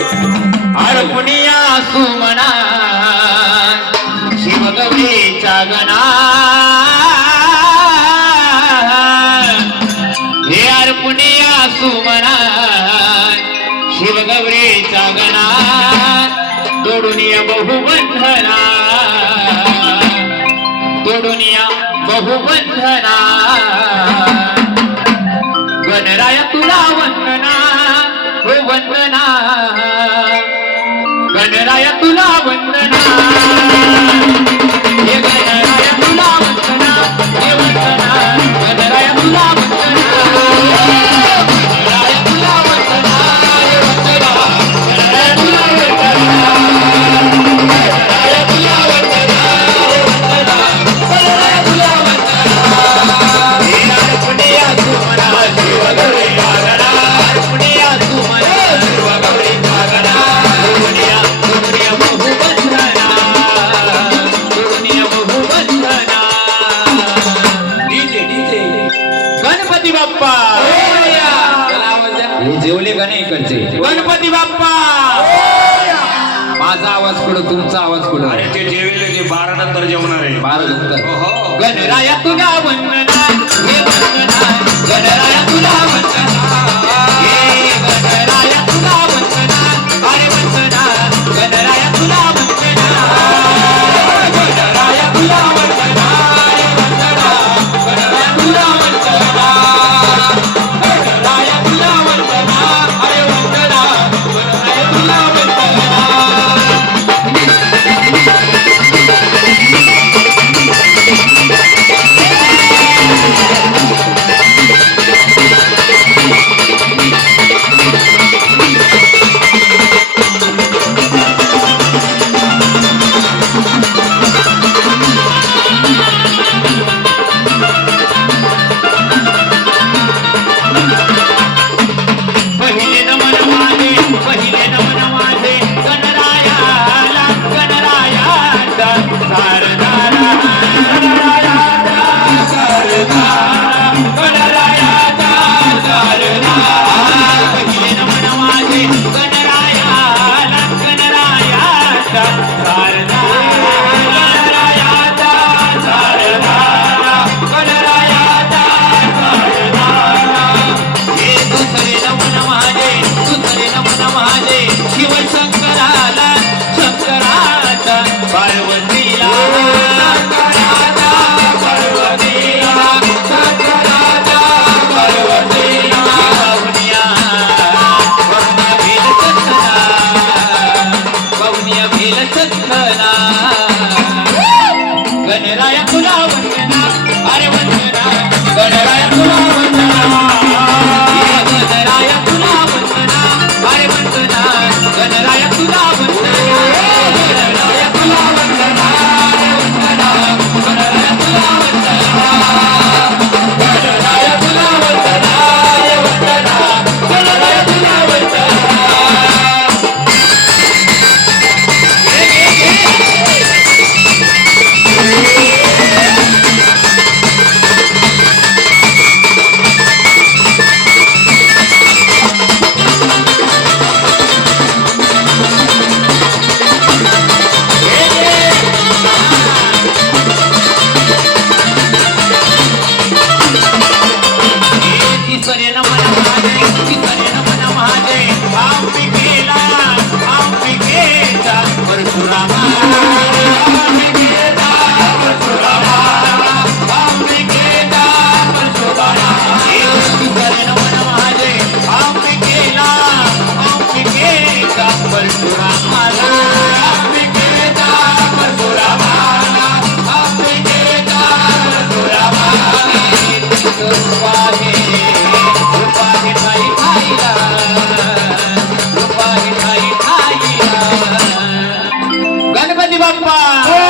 अडपुनिया सुमना शिवगौरीच्या गणा. हे अडपुनिया सुमना शिवगौरीच्या गणा. तोडुनिया बहुबंधना. तोडुनिया बहुबंधना. गणराया तुला वंदना हो वंदना. గణరాయతులా వందనా बाप्पा. हे जेवले का नाही इकडचे? गणपती बाप्पा. माझा आवाज कुठं तुमचा आवाज कुठं? ते जेवेल ते बारा नंतर जेवणार आहे. बारा नंतर. हो, हो. गणराया तुला Papa. Yeah.